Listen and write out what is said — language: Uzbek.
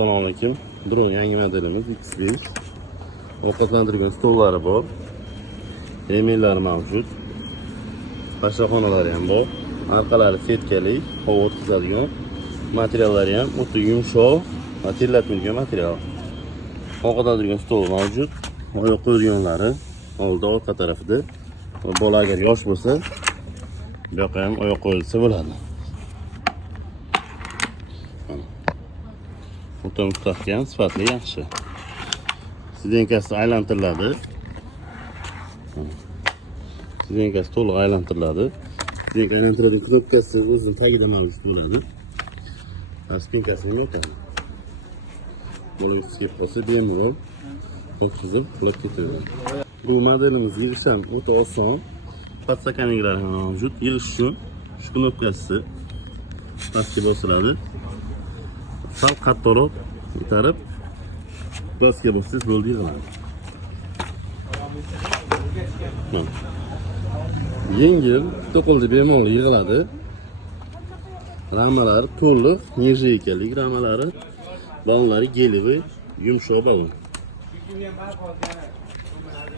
Assalomu alaykum. Drone yangi modelimiz X5. Ovqatlantirgan stollari bor. Remellari mavjud. Pashtaxonalari ham bor. Arqalari setkali, havo o'tkazadigan. Materiallari ham o'ta yumshoq va terlatmaydigan material. Ovqatlantirgan stol mavjud. Oyoq qo'yilganlari oldi orqa tarafida. Bola agar yosh bo'lsa, bu yoqqa ham oyoq qo'yilsa bo'ladi. O'ta mustahkam, sifatli, yaxshi. Sidenkasi aylantiriladi. Sidenkasi to'liq aylantiriladi. Sidenka aylantiradigan knopkasi o'zining tagida mavjud bo'ladi. Spinkasi ham o'tadi. Bola kelib qolsa bemalol o'tkazib qulab ketadi. Bu modelimiz yig'ish ham o'ta oson. Podstakanliklar ham mavjud. Yig'ish uchun shu knopkasi pastga bosiladi. Sal qattiqroq itarib pastga bossangiz bo'ldi, yig'iladi. Yengil, to'qildi, bemalol yig'iladi. Ramalari to'liq, nejeyikalik ramalari, balonlari gelivi, yumshoq balon.